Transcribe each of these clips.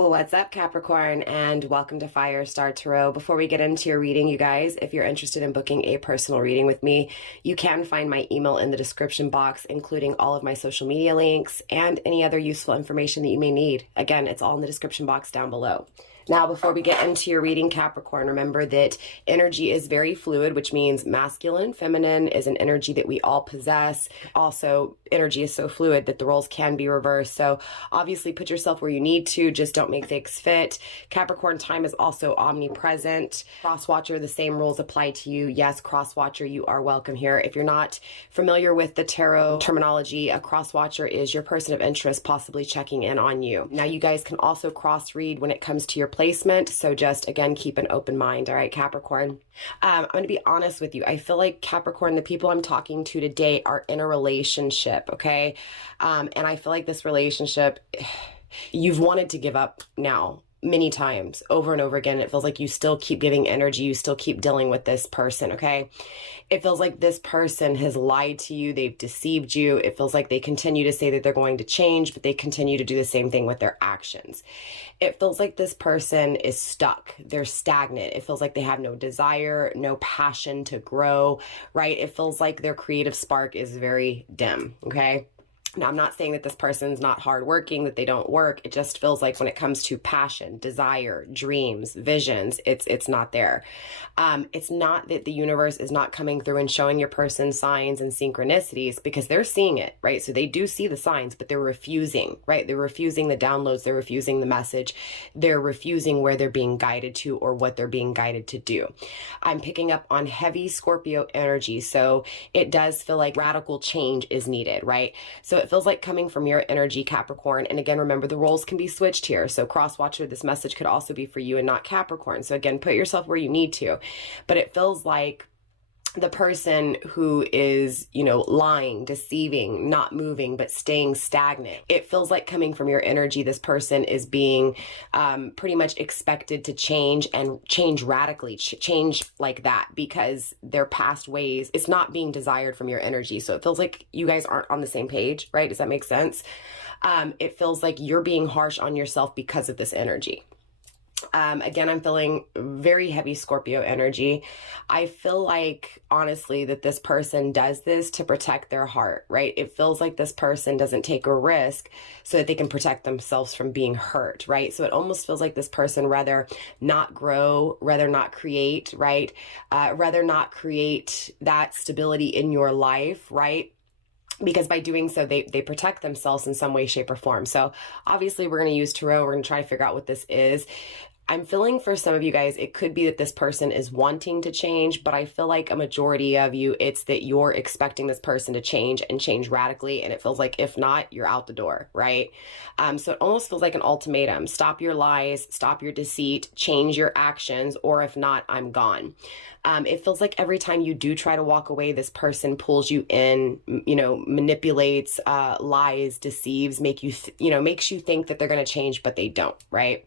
Well, what's up, Capricorn, and welcome to Firestar Tarot. Before we get into your reading, you guys, if you're interested in booking a personal reading with me, you can find my email in the description box, including all of my social media links and any other useful information that you may need. Again, it's all in the description box down below. Now, before we get into your reading, Capricorn, remember that energy is very fluid, which means masculine and feminine is an energy that we all possess. Also, energy is so fluid that the roles can be reversed. So obviously put yourself where you need to, just don't make things fit. Capricorn, time is also omnipresent. Cross-watcher, the same rules apply to you. Yes, cross-watcher, you are welcome here. If you're not familiar with the tarot terminology, a cross-watcher is your person of interest possibly checking in on you. Now, you guys can also cross-read when it comes to your placement. So just, again, keep an open mind. All right, Capricorn. I'm going to be honest with you. I feel like Capricorn, the people I'm talking to today are in a relationship, okay? And I feel like this relationship, you've wanted to give up now many times over and over again. It feels like you still keep giving energy. You still keep dealing with this person, okay? It feels like this person has lied to you. They've deceived you. It feels like they continue to say that they're going to change, but they continue to do the same thing with their actions. It feels like this person is stuck. They're stagnant. It feels like they have no desire, no passion to grow, right? It feels like their creative spark is very dim, okay? Now, I'm not saying that this person's not hardworking, that they don't work. It just feels like when it comes to passion, desire, dreams, visions, it's not there. It's not that the universe is not coming through and showing your person signs and synchronicities, because they're seeing it, right? So they do see the signs, but they're refusing, right? They're refusing the downloads. They're refusing the message. They're refusing where they're being guided to or what they're being guided to do. I'm picking up on heavy Scorpio energy. So it does feel like radical change is needed, right? So it feels like coming from your energy, Capricorn. And again, remember, the roles can be switched here. So cross-watcher, this message could also be for you and not Capricorn. So again, put yourself where you need to. But it feels like the person who is, lying, deceiving, not moving, but staying stagnant. It feels like coming from your energy, this person is being pretty much expected to change and change radically, change like that, because their past ways, it's not being desired from your energy. So it feels like you guys aren't on the same page, right? Does that make sense? It feels like you're being harsh on yourself because of this energy. Again, I'm feeling very heavy Scorpio energy. I feel like, honestly, that this person does this to protect their heart, right? It feels like this person doesn't take a risk so that they can protect themselves from being hurt, right? So it almost feels like this person rather not grow, rather not create, right? Rather not create that stability in your life, right? Because by doing so, they protect themselves in some way, shape, or form. So obviously we're going to use tarot. We're going to try to figure out what this is. I'm feeling for some of you guys, it could be that this person is wanting to change, but I feel like a majority of you, it's that you're expecting this person to change and change radically. And it feels like if not, you're out the door, right? So it almost feels like an ultimatum. Stop your lies, stop your deceit, change your actions, or if not, I'm gone. It feels like every time you do try to walk away, this person pulls you in, manipulates, lies, deceives, makes you think that they're going to change, but they don't, right?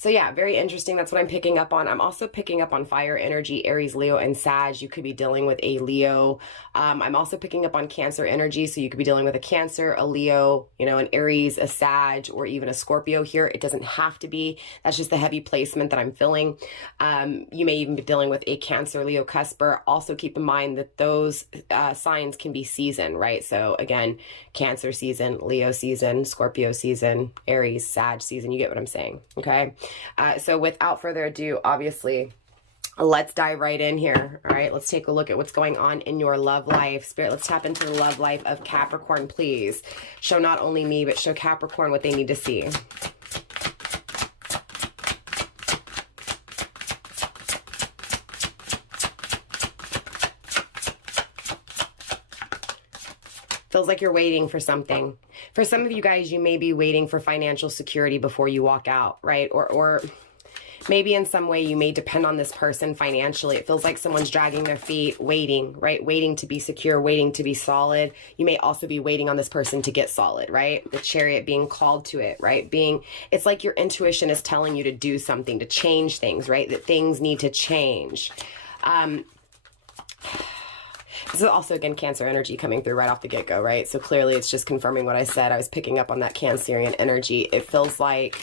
So yeah, very interesting. That's what I'm picking up on. I'm also picking up on fire energy, Aries, Leo, and Sag. You could be dealing with a Leo. I'm also picking up on Cancer energy. So you could be dealing with a Cancer, a Leo, an Aries, a Sag, or even a Scorpio here. It doesn't have to be. That's just the heavy placement that I'm feeling. You may even be dealing with a Cancer, Leo, Cusper. Also keep in mind that those signs can be season, right? So again, Cancer season, Leo season, Scorpio season, Aries, Sag season. You get what I'm saying, okay? So without further ado, obviously, let's dive right in here. All right, let's take a look at what's going on in your love life. Spirit, let's tap into the love life of Capricorn, please. Show not only me, but show Capricorn what they need to see. Feels like you're waiting for something. For some of you guys, you may be waiting for financial security before you walk out, right? Or maybe in some way you may depend on this person financially. It feels like someone's dragging their feet, waiting, right? Waiting to be secure, waiting to be solid. You may also be waiting on this person to get solid, right? The Chariot, being called to it, right? It's like your intuition is telling you to do something, to change things, right? That things need to change. This is also, again, Cancer energy coming through right off the get-go, right? So clearly it's just confirming what I said. I was picking up on that Cancerian energy. It feels like,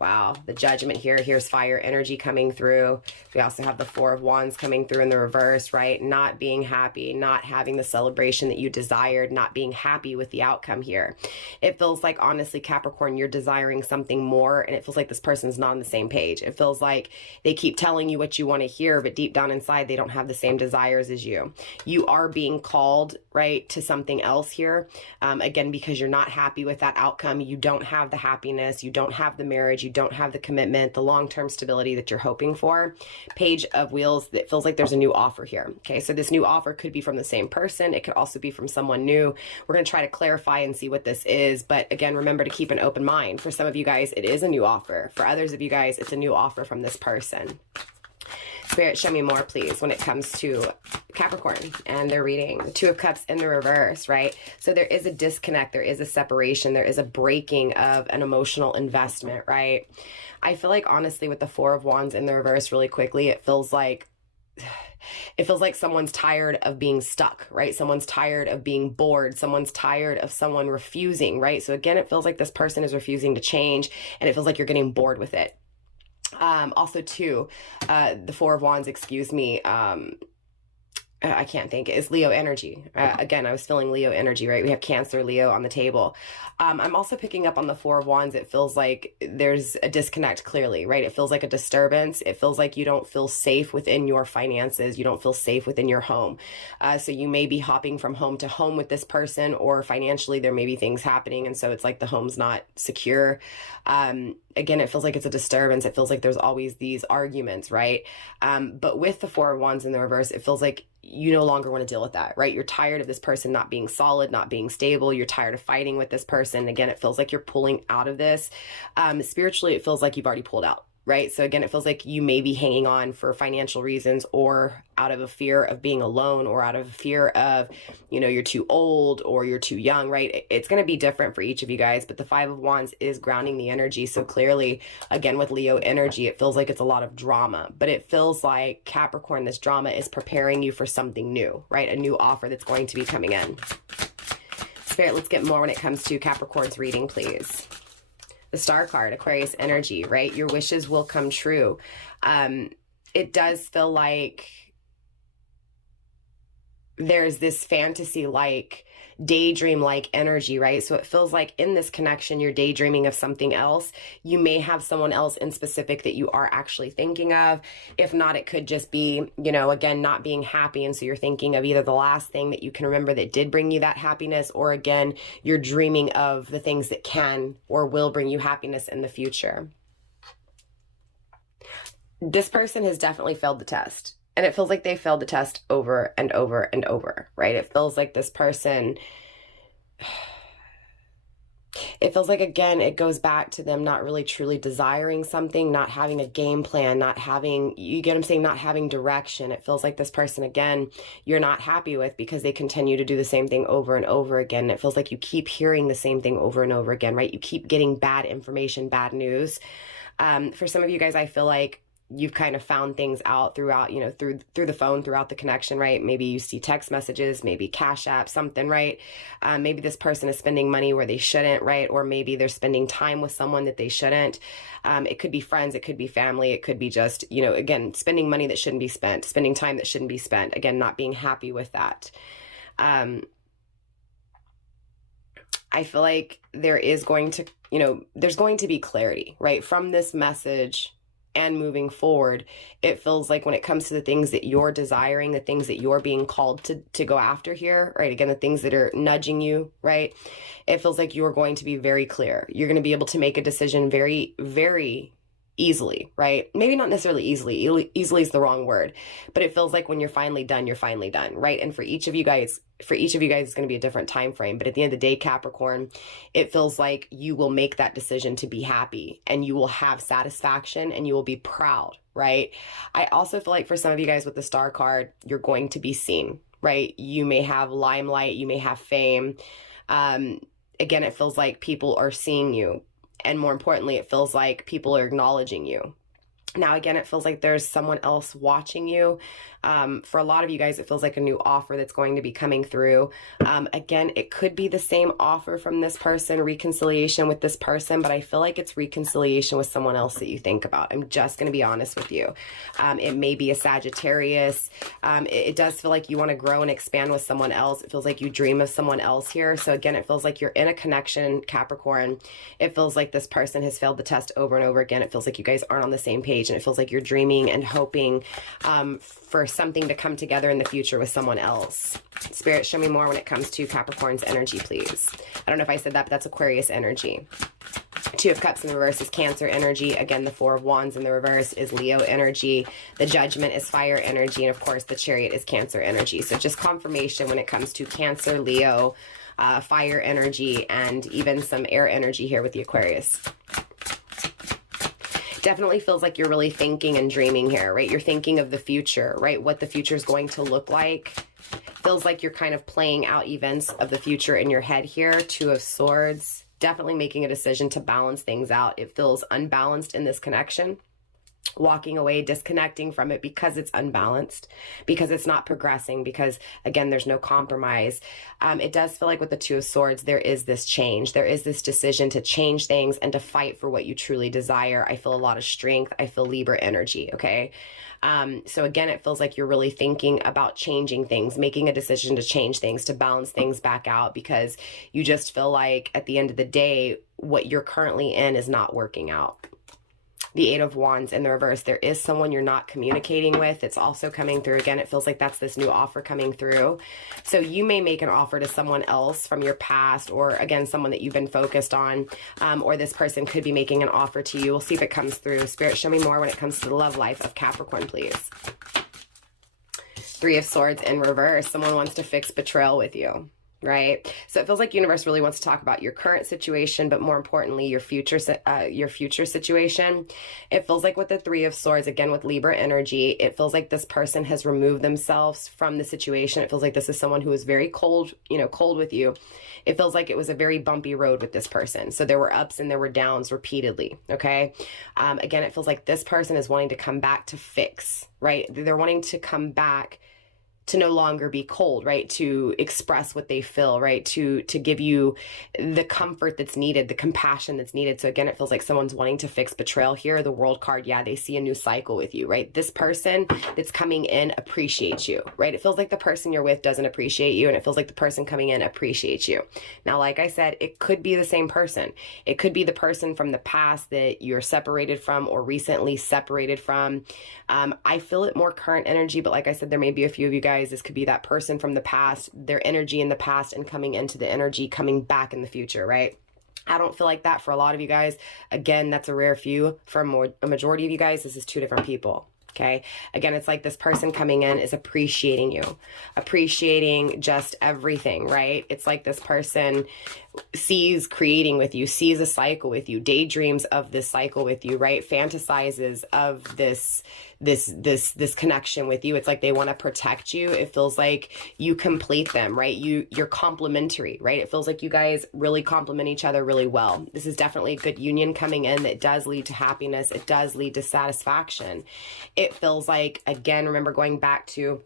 wow, the Judgment here. Here's fire energy coming through. We also have the Four of Wands coming through in the reverse, right? Not being happy, not having the celebration that you desired, not being happy with the outcome here. It feels like, honestly, Capricorn, you're desiring something more, and it feels like this person's not on the same page. It feels like they keep telling you what you want to hear, but deep down inside, they don't have the same desires as you. You are being called, right, to something else here. Again, because you're not happy with that outcome. You don't have the happiness. You don't have the marriage. You don't have the commitment, the long-term stability that you're hoping for. Page of Wheels, that feels like there's a new offer here. Okay, so this new offer could be from the same person. It could also be from someone new. We're going to try to clarify and see what this is. But again, remember to keep an open mind. For some of you guys, it is a new offer. For others of you guys, it's a new offer from this person. Spirit, show me more, please, when it comes to Capricorn and their reading. The Two of Cups in the reverse, right? So there is a disconnect. There is a separation. There is a breaking of an emotional investment, right? I feel like, honestly, with the Four of Wands in the reverse, really quickly, it feels like someone's tired of being stuck, right? Someone's tired of being bored. Someone's tired of someone refusing, right? So again, it feels like this person is refusing to change, and it feels like you're getting bored with it. Also too, the Four of Wands, excuse me, I can't think, is Leo energy. Again, I was feeling Leo energy, right? We have Cancer, Leo on the table. I'm also picking up on the Four of Wands. It feels like there's a disconnect clearly, right? It feels like a disturbance. It feels like you don't feel safe within your finances. You don't feel safe within your home. So you may be hopping from home to home with this person, or financially there may be things happening. And so it's like the home's not secure. Again, it feels like it's a disturbance. It feels like there's always these arguments, right? But with the Four of Wands in the reverse, it feels like you no longer want to deal with that, right? You're tired of this person not being solid, not being stable. You're tired of fighting with this person. Again, it feels like you're pulling out of this. Spiritually, it feels like you've already pulled out, right? So again, it feels like you may be hanging on for financial reasons, or out of a fear of being alone, or out of a fear of, you know, you're too old or you're too young, right? It's going to be different for each of you guys, but the Five of Wands is grounding the energy. So clearly, again, with Leo energy, it feels like it's a lot of drama, but it feels like, Capricorn, this drama is preparing you for something new, right? A new offer that's going to be coming in. Spirit, let's get more when it comes to Capricorn's reading, please. The Star card, Aquarius energy, right? Your wishes will come true. It does feel like there's this fantasy-like, daydream-like energy, right? So it feels like in this connection, you're daydreaming of something else. You may have someone else in specific that you are actually thinking of. If not, it could just be, you know, again, not being happy. And so you're thinking of either the last thing that you can remember that did bring you that happiness, or again, you're dreaming of the things that can or will bring you happiness in the future. This person has definitely failed the test. And it feels like they failed the test over and over and over, right? It feels like this person, it feels like, again, it goes back to them not really truly desiring something, not having a game plan, not having, you get what I'm saying, not having direction. It feels like this person, again, you're not happy with, because they continue to do the same thing over and over again. It feels like you keep hearing the same thing over and over again, right? You keep getting bad information, bad news. For some of you guys, I feel like you've kind of found things out throughout, you know, through the phone, throughout the connection, right? Maybe you see text messages, maybe Cash App, something, right? Maybe this person is spending money where they shouldn't, right? Or maybe they're spending time with someone that they shouldn't. It could be friends, it could be family, it could be just, you know, again, spending money that shouldn't be spent, spending time that shouldn't be spent, again, not being happy with that. I feel like there is going to, you know, there's going to be clarity, right? From this message and moving forward, it feels like when it comes to the things that you're desiring, the things that you're being called to go after here, right? Again, the things that are nudging you, right? It feels like you're going to be very clear. You're going to be able to make a decision very, very easily, right? Maybe not necessarily easily. Easily is the wrong word, but it feels like when you're finally done, right? And for each of you guys, it's going to be a different time frame. But at the end of the day, Capricorn, it feels like you will make that decision to be happy, and you will have satisfaction, and you will be proud, right? I also feel like for some of you guys with the Star card, you're going to be seen, right? You may have limelight, you may have fame. Again, it feels like people are seeing you. And more importantly, it feels like people are acknowledging you. Now, again, it feels like there's someone else watching you. For a lot of you guys, it feels like a new offer that's going to be coming through. Again, it could be the same offer from this person, reconciliation with this person, but I feel like it's reconciliation with someone else that you think about. I'm just going to be honest with you. It may be a Sagittarius. It does feel like you want to grow and expand with someone else. It feels like you dream of someone else here. So again, it feels like you're in a connection, Capricorn. It feels like this person has failed the test over and over again. It feels like you guys aren't on the same page, and it feels like you're dreaming and hoping for something to come together in the future with someone else. Spirit, show me more when it comes to Capricorn's energy, please. I don't know if I said that, but that's Aquarius energy. Two of Cups in the reverse is Cancer energy. Again, the Four of Wands in the reverse is Leo energy. The Judgment is fire energy. And of course, the Chariot is Cancer energy. So just confirmation when it comes to Cancer, Leo, fire energy, and even some air energy here with the Aquarius. Definitely feels like you're really thinking and dreaming here, right? You're thinking of the future, right? What the future is going to look like. Feels like you're kind of playing out events of the future in your head here. Two of Swords. Definitely making a decision to balance things out. It feels unbalanced in this connection. Walking away, disconnecting from it because it's unbalanced, because it's not progressing, because again, there's no compromise. It does feel like with the Two of Swords, there is this change. There is this decision to change things and to fight for what you truly desire. I feel a lot of strength. I feel Libra energy, okay? So again, it feels like you're really thinking about changing things, making a decision to change things, to balance things back out, because you just feel like at the end of the day, what you're currently in is not working out. The Eight of Wands in the reverse, there is someone you're not communicating with. It's also coming through. Again, it feels like that's this new offer coming through. So you may make an offer to someone else from your past, or again, someone that you've been focused on, or this person could be making an offer to you. We'll see if it comes through. Spirit, show me more when it comes to the love life of Capricorn, please. Three of Swords in reverse. Someone wants to fix betrayal with you. Right? So it feels like universe really wants to talk about your current situation, but more importantly, your future situation. It feels like with the Three of Swords, again, with Libra energy, it feels like this person has removed themselves from the situation. It feels like this is someone who is very cold, cold with you. It feels like it was a very bumpy road with this person. So there were ups and there were downs repeatedly. Okay. Again, it feels like this person is wanting to come back to fix, right? They're wanting to come back to no longer be cold, right? To express what they feel, right? To give you the comfort that's needed, the compassion that's needed. So again, it feels like someone's wanting to fix betrayal here. The World card, yeah, they see a new cycle with you, right? This person that's coming in appreciates you, right? It feels like the person you're with doesn't appreciate you, and it feels like the person coming in appreciates you. Now, like I said, it could be the same person. It could be the person from the past that you're separated from or recently separated from. I feel it more current energy, but like I said, there may be a few of you guys. This could be that person from the past, their energy in the past, and coming into the energy coming back in the future, right? I don't feel like that for a lot of you guys. Again, that's a rare few. For a majority of you guys, this is two different people. Okay. Again, it's like this person coming in is appreciating you, appreciating just everything, right? It's like this person sees creating with you, sees a cycle with you, daydreams of this cycle with you, right? Fantasizes of this connection with you. It's like they want to protect you. It feels like you complete them, right? You're complementary, right? It feels like you guys really complement each other really well. This is definitely a good union coming in that does lead to happiness. It does lead to satisfaction. It feels like, again, remember going back to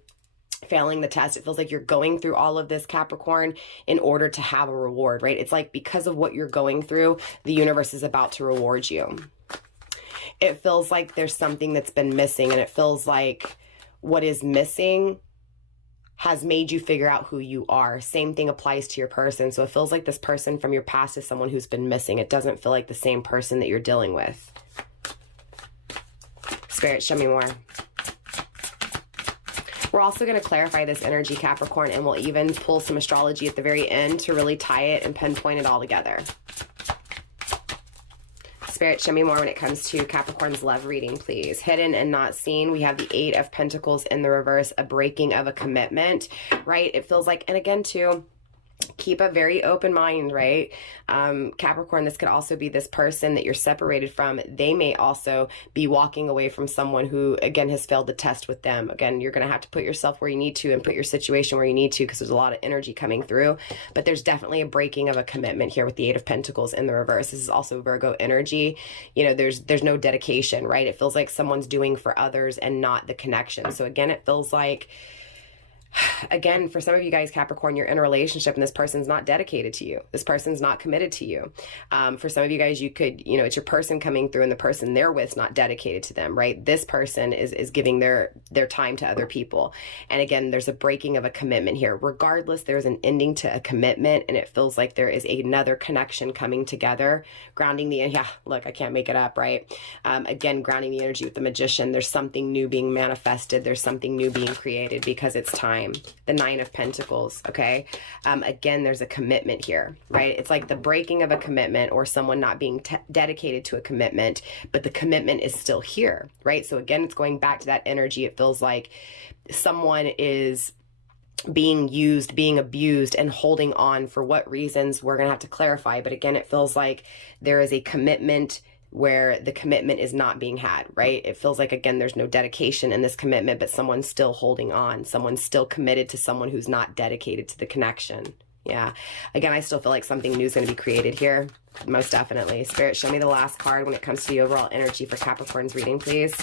failing the test, it feels like you're going through all of this, Capricorn, in order to have a reward, right? It's like because of what you're going through, the universe is about to reward you. It feels like there's something that's been missing, and it feels like what is missing has made you figure out who you are. Same thing applies to your person. So it feels like this person from your past is someone who's been missing. It doesn't feel like the same person that you're dealing with. Spirit, show me more. We're also going to clarify this energy, Capricorn, and we'll even pull some astrology at the very end to really tie it and pinpoint it all together. Spirit, show me more when it comes to Capricorn's love reading, please. Hidden and not seen. We have the Eight of Pentacles in the reverse, a breaking of a commitment, right? It feels like, and again, too, keep a very open mind, right? Capricorn, this could also be this person that you're separated from. They may also be walking away from someone who, again, has failed the test with them. Again, you're going to have to put yourself where you need to and put your situation where you need to, because there's a lot of energy coming through. But there's definitely a breaking of a commitment here with the Eight of Pentacles in the reverse. This is also Virgo energy. You know, there's no dedication, right? It feels like someone's doing for others and not the connection. So again, it feels like, again, for some of you guys, Capricorn, you're in a relationship and this person's not dedicated to you. This person's not committed to you. For some of you guys, you could, you know, it's your person coming through and the person they're with is not dedicated to them, right? This person is giving their time to other people. And again, there's a breaking of a commitment here. Regardless, there's an ending to a commitment, and it feels like there is another connection coming together, grounding the, yeah, look, I can't make it up, right? Again, grounding the energy with the Magician. There's something new being manifested. There's something new being created because it's time. The Nine of Pentacles, okay? Again, there's a commitment here, right? It's like the breaking of a commitment or someone not being dedicated to a commitment, but the commitment is still here, right? So again, it's going back to that energy. It feels like someone is being used, being abused, and holding on. For what reasons, we're going to have to clarify. But again, it feels like there is a commitment where the commitment is not being had, right? It feels like, again, there's no dedication in this commitment, but someone's still holding on. Someone's still committed to someone who's not dedicated to the connection. Yeah. Again, I still feel like something new is going to be created here. Most definitely. Spirit, show me the last card when it comes to the overall energy for Capricorn's reading, please.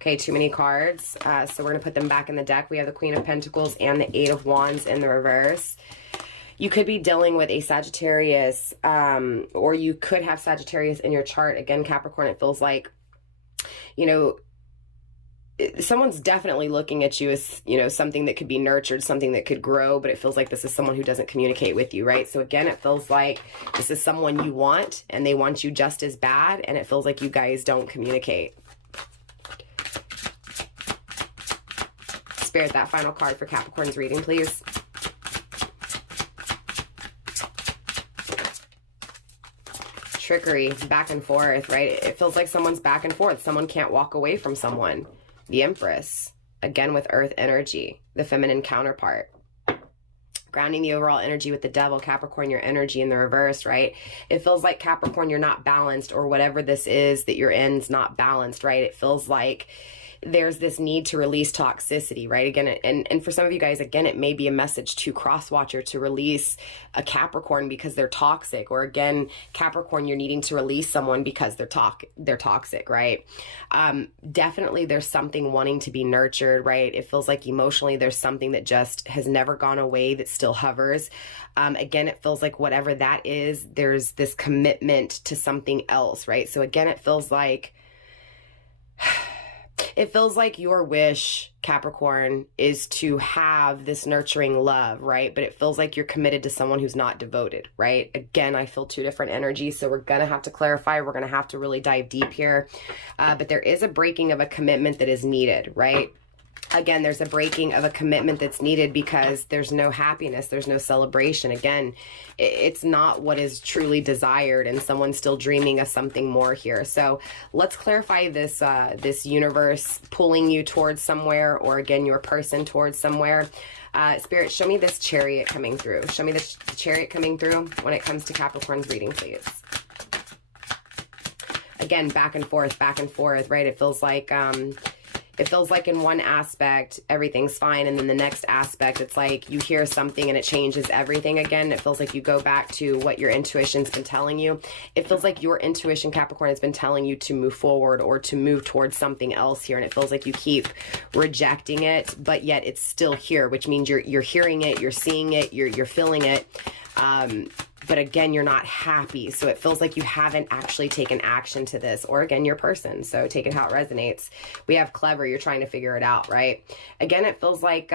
Okay, too many cards. So we're going to put them back in the deck. We have the Queen of Pentacles and the Eight of Wands in the reverse. You could be dealing with a Sagittarius, or you could have Sagittarius in your chart. Again, Capricorn, it feels like, you know, someone's definitely looking at you as, you know, something that could be nurtured, something that could grow, but it feels like this is someone who doesn't communicate with you, right? So again, it feels like this is someone you want and they want you just as bad, and it feels like you guys don't communicate. Spirit, that final card for Capricorn's reading, please. Trickery, back and forth, right? It feels like someone's back and forth. Someone can't walk away from someone. The Empress, again with Earth energy, the feminine counterpart. Grounding the overall energy with the Devil, Capricorn, your energy in the reverse, right? It feels like, Capricorn, you're not balanced, or whatever this is that you're in is not balanced, right? It feels like there's this need to release toxicity, right? Again, and for some of you guys, again, it may be a message to Crosswatcher to release a Capricorn because they're toxic, or again, Capricorn, you're needing to release someone because they're toxic, right? Definitely there's something wanting to be nurtured, right? It feels like emotionally there's something that just has never gone away that still hovers. Again, it feels like whatever that is, there's this commitment to something else, right? So again, it feels like your wish, Capricorn, is to have this nurturing love, right? But it feels like you're committed to someone who's not devoted, right? Again, I feel two different energies, so we're going to have to clarify. We're going to have to really dive deep here. But there is a breaking of a commitment that is needed, right? Again, there's a breaking of a commitment that's needed because there's no happiness, there's no celebration. Again, it's not what is truly desired, and someone's still dreaming of something more here. So let's clarify this, this universe pulling you towards somewhere, or again, your person towards somewhere. Spirit, show me this Chariot coming through. Show me the Chariot coming through when it comes to Capricorn's reading, please. Again, back and forth, right? It feels like in one aspect, everything's fine. And then the next aspect, it's like you hear something and it changes everything again. It feels like you go back to what your intuition's been telling you. It feels like your intuition, Capricorn, has been telling you to move forward or to move towards something else here. And it feels like you keep rejecting it, but yet it's still here, which means you're hearing it, you're seeing it, you're feeling it. But again, you're not happy. So it feels like you haven't actually taken action to this, or again, your person. So take it how it resonates. We have clever. You're trying to figure it out, right? Again, it feels like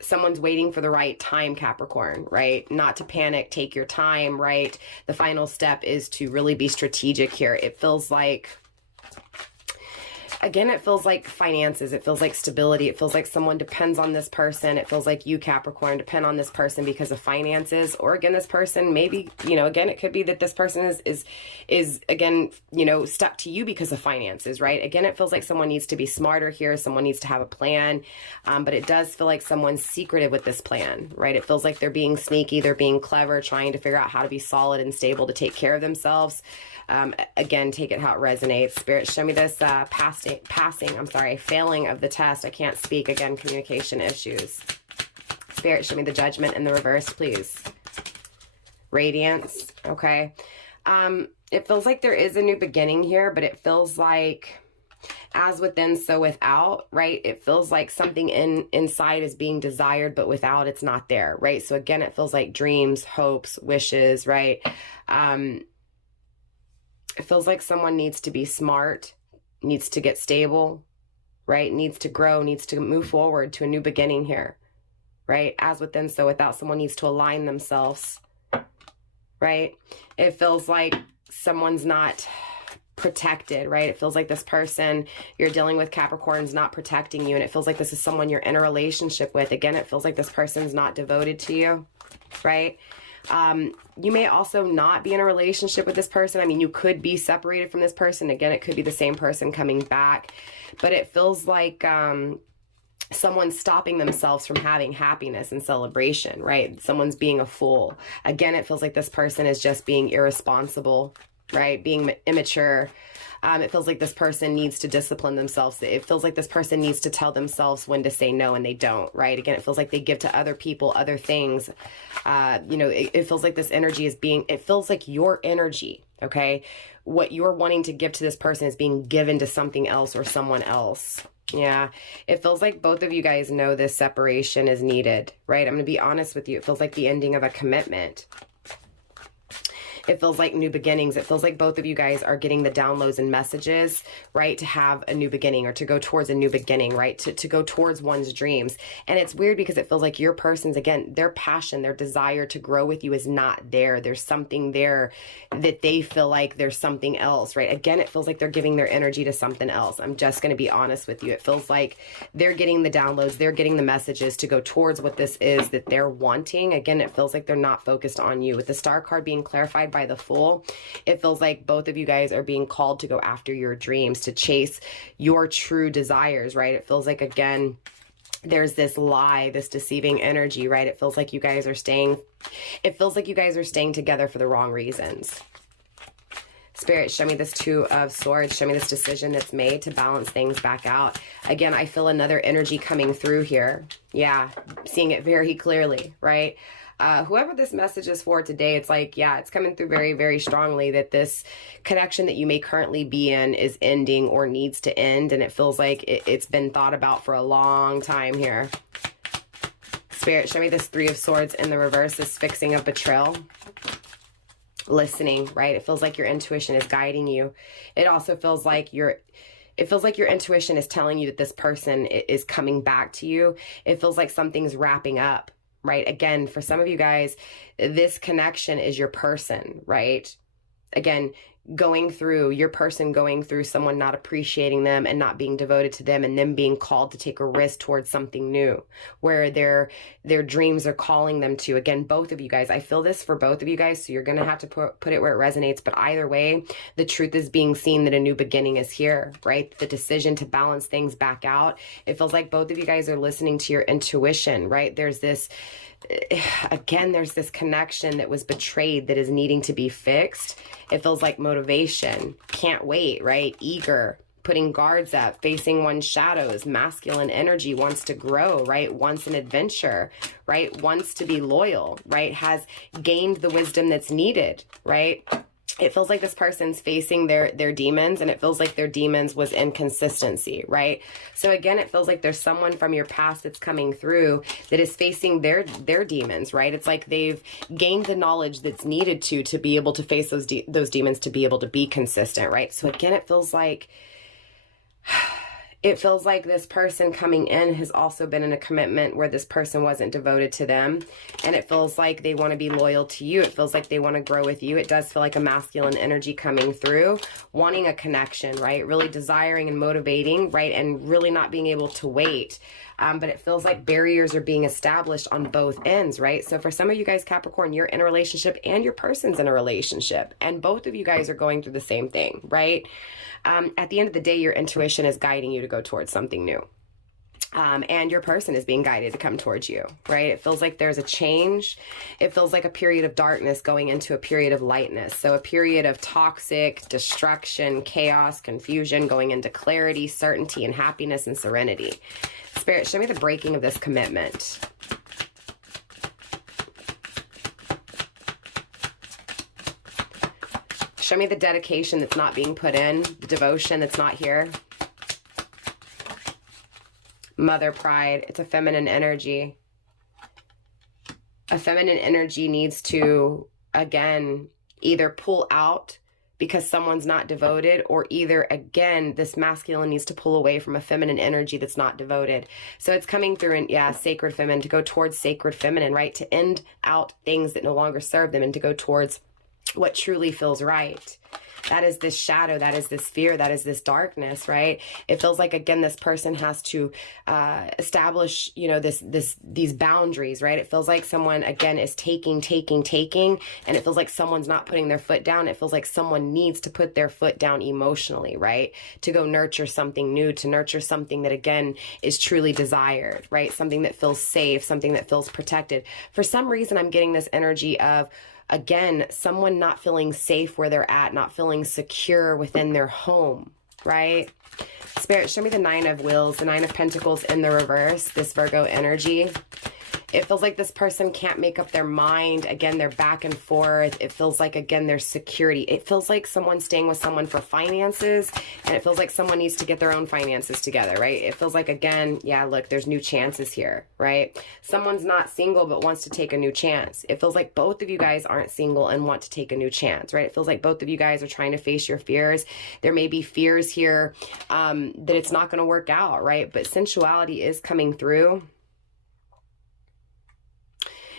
someone's waiting for the right time, Capricorn, right? Not to panic, take your time, right? The final step is to really be strategic here. It feels like Again, it feels like finances. It feels like stability. It feels like someone depends on this person. It feels like you, Capricorn, depend on this person because of finances. Or again, this person maybe, you know, again, it could be that this person is again, you know, stuck to you because of finances, right? Again, it feels like someone needs to be smarter here. Someone needs to have a plan. But it does feel like someone's secretive with this plan, right? It feels like they're being sneaky. They're being clever, trying to figure out how to be solid and stable to take care of themselves. Again, take it how it resonates. Spirit, show me this failing of the test. I can't speak. Again, communication issues. Spirit, show me the judgment in the reverse, please. Radiance, okay. It feels like there is a new beginning here, but it feels like as within, so without, right? It feels like something inside is being desired, but without, it's not there, right? So again, it feels like dreams, hopes, wishes, right? It feels like someone needs to be smart, needs to get stable, right? Needs to grow, needs to move forward to a new beginning here, right? As within, so without. Someone needs to align themselves, right? It feels like someone's not protected, right? It feels like this person you're dealing with, Capricorn's not protecting you, and it feels like this is someone you're in a relationship with. Again, it feels like this person's not devoted to you, right? You may also not be in a relationship with this person. I mean, you could be separated from this person. Again, it could be the same person coming back, but it feels like someone's stopping themselves from having happiness and celebration, right? Someone's being a fool. Again, it feels like this person is just being irresponsible, right? Being immature. It feels like this person needs to discipline themselves. It feels like this person needs to tell themselves when to say no, and they don't, right? Again, it feels like they give to other people, other things. You know, it feels like this energy is being, it feels like your energy, okay? What you're wanting to give to this person is being given to something else or someone else. Yeah, it feels like both of you guys know this separation is needed, right? I'm going to be honest with you. It feels like the ending of a commitment. It feels like new beginnings. It feels like both of you guys are getting the downloads and messages, right? To have a new beginning or to go towards a new beginning, right? To go towards one's dreams. And it's weird because it feels like your person's, again, their passion, their desire to grow with you is not there. There's something there that they feel like there's something else, right? Again, it feels like they're giving their energy to something else. I'm just going to be honest with you. It feels like they're getting the downloads, they're getting the messages to go towards what this is that they're wanting. Again, it feels like they're not focused on you. With the Star card being clarified by the Fool, it feels like both of you guys are being called to go after your dreams, to chase your true desires, right? It feels like, again, there's this lie, this deceiving energy, right? It feels like you guys are staying together for the wrong reasons. Spirit, show me this Two of Swords. Show me this decision that's made to balance things back out. Again, I feel another energy coming through here. Yeah, seeing it very clearly, right? Whoever this message is for today, it's like, yeah, it's coming through very, very strongly that this connection that you may currently be in is ending or needs to end. And it feels like it's been thought about for a long time here. Spirit, show me this Three of Swords in the reverse, this fixing of betrayal. Listening, right? It feels like your intuition is guiding you. It also feels like your intuition is telling you that this person is coming back to you. It feels like something's wrapping up, right? Again, for some of you guys, this connection is your person, right? Again, your person going through someone not appreciating them and not being devoted to them, and them being called to take a risk towards something new where their dreams are calling them to. Again, both of you guys, I feel this for both of you guys, so you're going to have to put it where it resonates. But either way, the truth is being seen that a new beginning is here, right? The decision to balance things back out. It feels like both of you guys are listening to your intuition, right? There's this connection that was betrayed that is needing to be fixed. It feels like motivation, can't wait, right? Eager, putting guards up, facing one's shadows, masculine energy, wants to grow, right? Wants an adventure, right? Wants to be loyal, right? Has gained the wisdom that's needed, right? It feels like this person's facing their demons, and it feels like their demons was inconsistency, right? So again, it feels like there's someone from your past that's coming through that is facing their demons, right? It's like they've gained the knowledge that's needed to be able to face those demons, to be able to be consistent, right? So again, it feels like It feels like this person coming in has also been in a commitment where this person wasn't devoted to them. And it feels like they want to be loyal to you. It feels like they want to grow with you. It does feel like a masculine energy coming through, wanting a connection, right? Really desiring and motivating, right? And really not being able to wait. But it feels like barriers are being established on both ends, right? So for some of you guys, Capricorn, you're in a relationship and your person's in a relationship. And both of you guys are going through the same thing, right? At the end of the day, your intuition is guiding you to go towards something new. And your person is being guided to come towards you, right? It feels like there's a change. It feels like a period of darkness going into a period of lightness. So a period of toxic destruction, chaos, confusion, going into clarity, certainty, and happiness and serenity. Spirit, show me the breaking of this commitment. Show me the dedication that's not being put in, the devotion that's not here. Mother pride, it's a feminine energy. A feminine energy needs to, again, either pull out because someone's not devoted, or either, again, this masculine needs to pull away from a feminine energy that's not devoted. So it's coming through in, yeah, sacred feminine, to go towards sacred feminine, right? To end out things that no longer serve them and to go towards what truly feels right. That is this shadow, that is this fear, that is this darkness, right? It feels like, again, this person has to establish, you know, these boundaries, right? It feels like someone, again, is taking, and it feels like someone's not putting their foot down. It feels like someone needs to put their foot down emotionally, right? To go nurture something new, to nurture something that, again, is truly desired, right? Something that feels safe, something that feels protected. For some reason, I'm getting this energy of, again, someone not feeling safe where they're at, not feeling secure within their home, right? Spirit, show me the Nine of Wheels, the Nine of Pentacles in the reverse, this Virgo energy. It feels like this person can't make up their mind. Again, they're back and forth. It feels like, again, there's security. It feels like someone's staying with someone for finances, and it feels like someone needs to get their own finances together, right? It feels like, again, yeah, look, there's new chances here, right? Someone's not single but wants to take a new chance. It feels like both of you guys aren't single and want to take a new chance, right? It feels like both of you guys are trying to face your fears. There may be fears here that it's not going to work out, right? But sensuality is coming through.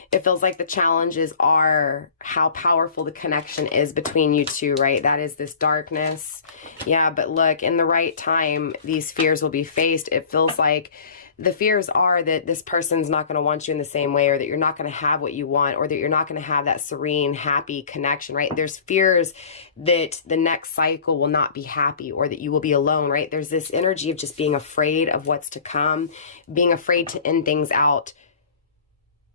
It feels like the challenges are how powerful the connection is between you two, right? That is this darkness. Yeah, but look, in the right time, these fears will be faced. It feels like the fears are that this person's not going to want you in the same way, or that you're not going to have what you want, or that you're not going to have that serene, happy connection, right? There's fears that the next cycle will not be happy, or that you will be alone, right? There's this energy of just being afraid of what's to come, being afraid to end things out,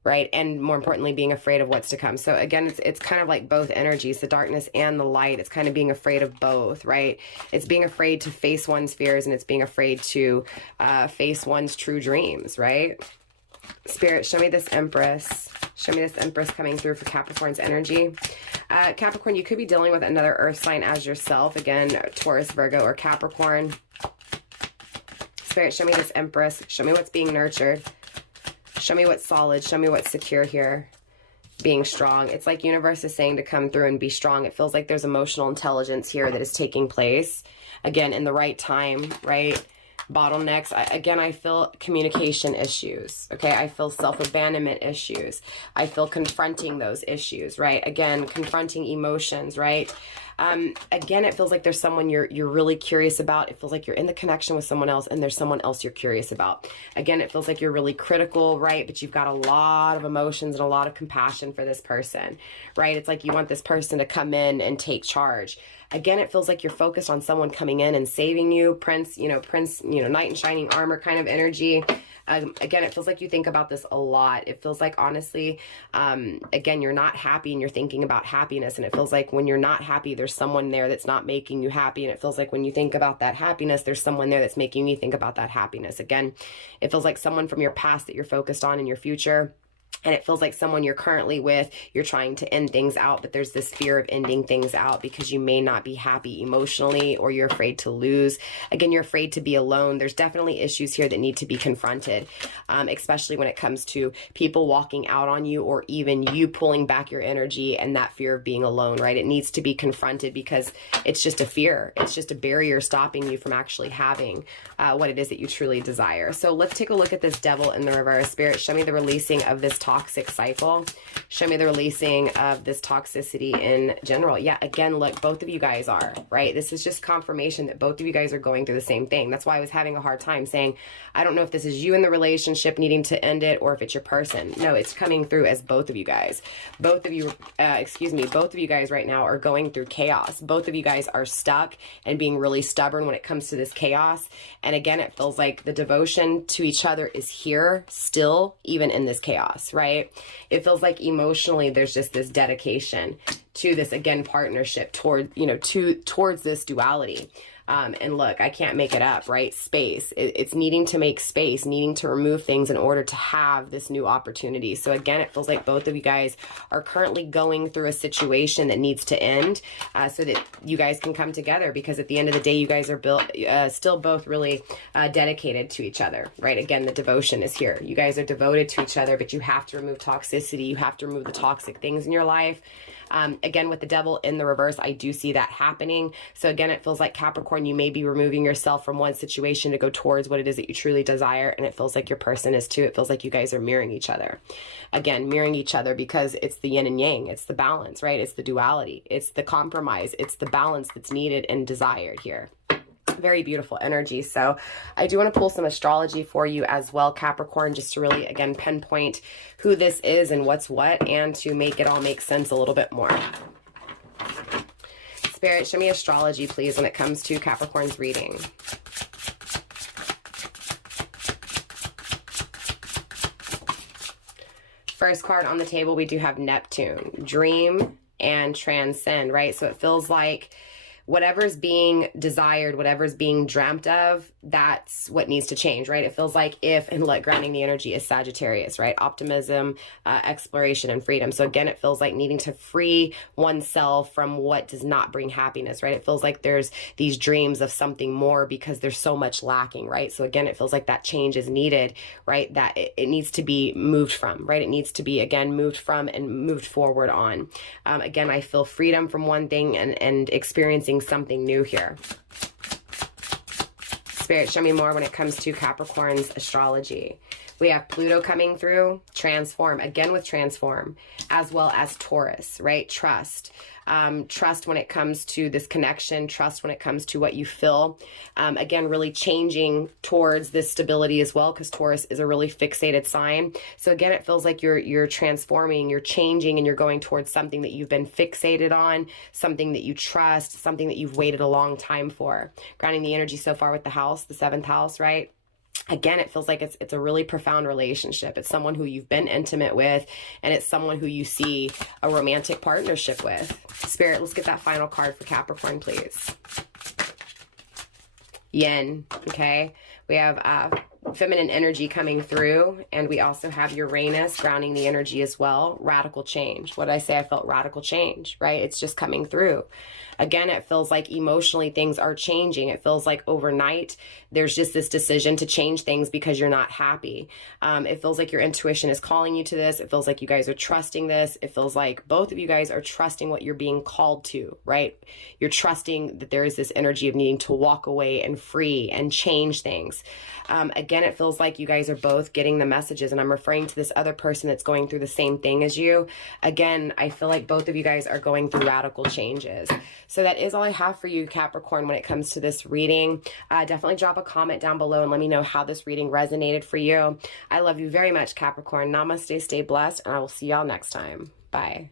right? And more importantly, being afraid of what's to come. So again, it's kind of like both energies, the darkness and the light. It's kind of being afraid of both, right? It's being afraid to face one's fears, and it's being afraid to face one's true dreams, right? Spirit, show me this Empress. Show me this Empress coming through for Capricorn's energy. Capricorn, you could be dealing with another earth sign as yourself. Again, Taurus, Virgo, or Capricorn. Spirit, show me this Empress. Show me what's being nurtured. Show me what's solid. Show me what's secure here. Being strong. It's like universe is saying to come through and be strong. It feels like there's emotional intelligence here that is taking place. Again, in the right time, right? Bottlenecks. I feel communication issues. Okay, I feel self-abandonment issues. I feel confronting those issues, right? Again, confronting emotions, right? Again, it feels like there's someone you're really curious about. It feels like you're in the connection with someone else, and there's someone else you're curious about. Again, it feels like you're really critical, right? But you've got a lot of emotions and a lot of compassion for this person, right? It's like you want this person to come in and take charge. Again, it feels like you're focused on someone coming in and saving you. Prince, knight in shining armor kind of energy. Again, it feels like you think about this a lot. It feels like, honestly, again, you're not happy and you're thinking about happiness. And it feels like when you're not happy, there's someone there that's not making you happy. And it feels like when you think about that happiness, there's someone there that's making you think about that happiness. Again, it feels like someone from your past that you're focused on in your future. And it feels like someone you're currently with, you're trying to end things out, but there's this fear of ending things out because you may not be happy emotionally, or you're afraid to lose. Again, you're afraid to be alone. There's definitely issues here that need to be confronted, especially when it comes to people walking out on you, or even you pulling back your energy and that fear of being alone, right? It needs to be confronted because it's just a fear. It's just a barrier stopping you from actually having what it is that you truly desire. So let's take a look at this Devil in the reverse. Spirit, show me the releasing of this toxic cycle. Show me the releasing of this toxicity in general. Yeah, again, look, both of you guys are, right? This is just confirmation that both of you guys are going through the same thing. That's why I was having a hard time saying, I don't know if this is you in the relationship needing to end it, or if it's your person. No, it's coming through as both of you guys. Both of you, both of you guys right now are going through chaos. Both of you guys are stuck and being really stubborn when it comes to this chaos. And again, it feels like the devotion to each other is here still, even in this chaos, right? It feels like emotionally there's just this dedication to this, again, partnership towards this duality. And look, I can't make it up, right? Space. It's needing to make space, needing to remove things in order to have this new opportunity. So again, it feels like both of you guys are currently going through a situation that needs to end, so that you guys can come together, because at the end of the day, you guys are still both really dedicated to each other, right? Again, the devotion is here. You guys are devoted to each other, but you have to remove toxicity. You have to remove the toxic things in your life. Again, with the Devil in the reverse, I do see that happening. So again, it feels like Capricorn, you may be removing yourself from one situation to go towards what it is that you truly desire. And it feels like your person is too. It feels like you guys are mirroring each other. Again, mirroring each other because it's the yin and yang. It's the balance, right? It's the duality. It's the compromise. It's the balance that's needed and desired here. Very beautiful energy. So I do want to pull some astrology for you as well, Capricorn, just to really, again, pinpoint who this is and what's what, and to make it all make sense a little bit more. Spirit, show me astrology, please, when it comes to Capricorn's reading. First card on the table, we do have Neptune, dream and transcend, right? So it feels like whatever's being desired, whatever's being dreamt of, that's what needs to change, right? It feels like and look, grounding the energy is Sagittarius, right? Optimism, exploration, and freedom. So again, it feels like needing to free oneself from what does not bring happiness, right? It feels like there's these dreams of something more because there's so much lacking, right? So again, it feels like that change is needed, right? That it needs to be moved from, right? It needs to be, again, moved from and moved forward on. Again, I feel freedom from one thing and experiencing something new here. Spirit, show me more when it comes to Capricorn's astrology. We have Pluto coming through, transform, again with transform, as well as Taurus, right? Trust. Trust when it comes to this connection, trust when it comes to what you feel. Again, really changing towards this stability as well, because Taurus is a really fixated sign. So again, it feels like you're transforming, you're changing, and you're going towards something that you've been fixated on, something that you trust, something that you've waited a long time for. Grounding the energy so far with the house, the 7th house, right? Again, it feels like it's a really profound relationship. It's someone who you've been intimate with, and it's someone who you see a romantic partnership with. Spirit, let's get that final card for Capricorn, please. Yin, okay? We have feminine energy coming through, and we also have Uranus grounding the energy as well. Radical change. What did I say? I felt radical change, right? It's just coming through. Again, it feels like emotionally things are changing. It feels like overnight there's just this decision to change things because you're not happy. It feels like your intuition is calling you to this. It feels like you guys are trusting this. It feels like both of you guys are trusting what you're being called to, right? You're trusting that there is this energy of needing to walk away and free and change things. Again, it feels like you guys are both getting the messages, and I'm referring to this other person that's going through the same thing as you. Again, I feel like both of you guys are going through radical changes. So that is all I have for you, Capricorn, when it comes to this reading. Definitely drop a comment down below and let me know how this reading resonated for you. I love you very much, Capricorn. Namaste, stay blessed, and I will see y'all next time. Bye.